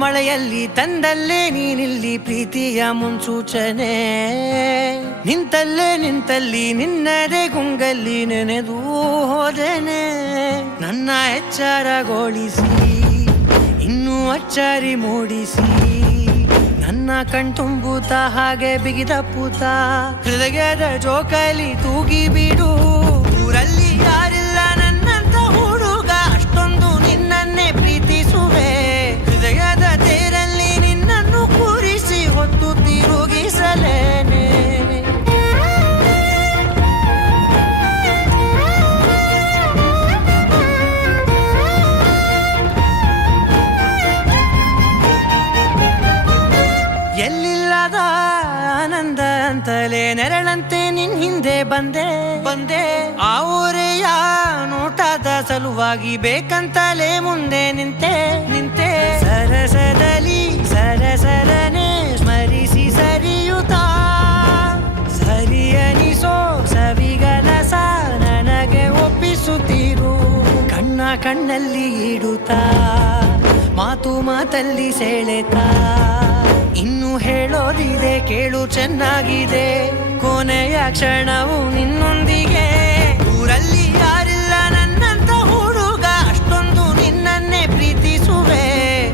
ಮಳೆಯಲ್ಲಿ ತಂದಲ್ಲೇ ನೀನಿಲ್ಲಿ ಪ್ರೀತಿಯ ಮುನ್ಸೂಚನೆ, ನಿಂತಲ್ಲಿ ನಿನ್ನದೇ ಗುಂಗಲ್ಲಿ ನೆನೆದು ಹೋದೆನೆ. ನನ್ನ ಎಚ್ಚರಗೊಳಿಸಿ ಇನ್ನೂ ಅಚ್ಚರಿ ಮೂಡಿಸಿ, ನನ್ನ ಕಣ್ತುಂಬುತ್ತ ಹಾಗೆ ಬಿಗಿದ ಪೂತ ಹೃದಯದ ಜೋಕಾಲಿ ತೂಗಿ ಬಿಡು. ಊರಲ್ಲಿ ಯಾರಿಲ್ಲ ನನ್ನಂತ ಹುಡುಗ, ಅಷ್ಟೊಂದು ನಿನ್ನನ್ನೇ ಪ್ರೀತಿಸುವೆ. ಹೃದಯದ ತೇರಲ್ಲಿ ನಿನ್ನನ್ನು ಕೂರಿಸಿ ಹೊತ್ತು ತಿರುಗಿಸಲೇನೆ. ಎಲ್ಲಿಲ್ಲದ ಆನಂದ ಅಂತಲೇ ನೆರಳಂತೆ ನಿನ್ ಹಿಂದೆ ಬಂದೆ. ಆ ಊರೆಯ ನೋಟದ ಸಲುವಾಗಿ ಬೇಕಂತಲೇ ಮುಂದೆ ನಿಂತೆ. ಸರಸದಲ್ಲಿ ಸರಸರನೆ ಸ್ಮರಿಸಿ ಸರಿಯುತ್ತಾ, ಸರಿಯನಿಸೋ ಸವಿಗನಸ ನನಗೆ ಒಪ್ಪಿಸುತ್ತೀರು. ಕಣ್ಣಲ್ಲಿ ಇಡುತ್ತಾ, ಮಾತಲ್ಲಿ ಸೆಳೆತಾ, ಇನ್ನು ಹೇಳೋದಿದೆ ಕೇಳು ಚೆನ್ನಾಗಿದೆ. ಕೊನೆಯ ಕ್ಷಣವು ನಿನ್ನೊಂದಿಗೆ. ಊರಲ್ಲಿ ಯಾರಿಲ್ಲ ನನ್ನಂತ ಹುಡುಗ, ಅಷ್ಟೊಂದು ನಿನ್ನನ್ನೇ ಪ್ರೀತಿಸುವೆ.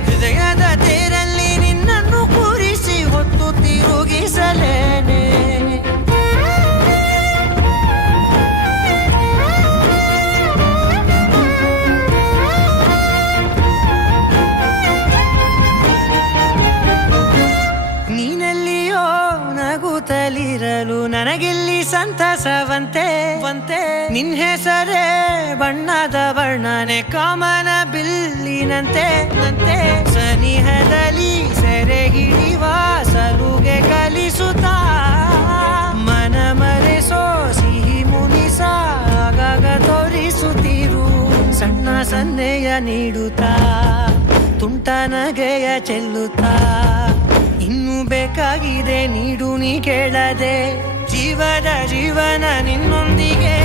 ಹೃದಯದ ತೇರಲ್ಲಿ ನಿನ್ನನ್ನು ಕೂರಿಸಿ ಹೊತ್ತು ತಿರುಗಿಸಲೇನೆ. ನೀನೆಲ್ಲಿಯೋ ನಗುತ್ತಲಿರಲು ನನಗಿಲ್ಲಿ ಸಂತಸವಂತೆ. ನಿನ್ ಹೆಸರೇ ಬಣ್ಣದ ವರ್ಣನೆ ಕಾಮನ ಬಿಲ್ಲಿನಂತೆ. ಸನಿಹದಲ್ಲಿ ಸೆರೆ ಹಿಡಿಯುವ ಸಲುಗೆ ಕಲಿಸುತ್ತಾ, ಮನ ಮರೆಸೋ ಸಿಹಿ ಮುನಿಸ ಆಗಾಗ ತೋರಿಸುತ್ತೀರು. ಸಣ್ಣ ಸನ್ನೆಯ ನೀಡುತ್ತಾ, ತುಂಟ ನಗೆಯ ಚೆಲ್ಲುತ್ತಾ, ಇನ್ನು ಬೇಕಾಗಿದೆ ನೀಡು ನೀ ಕೇಳದೆ. ಜೀವನ ನಿನ್ನೊಂದಿಗೆ.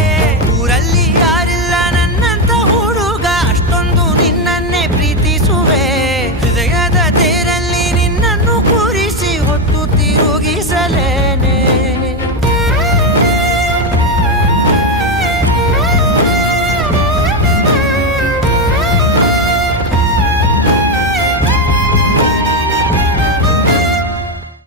ಊರಲ್ಲಿ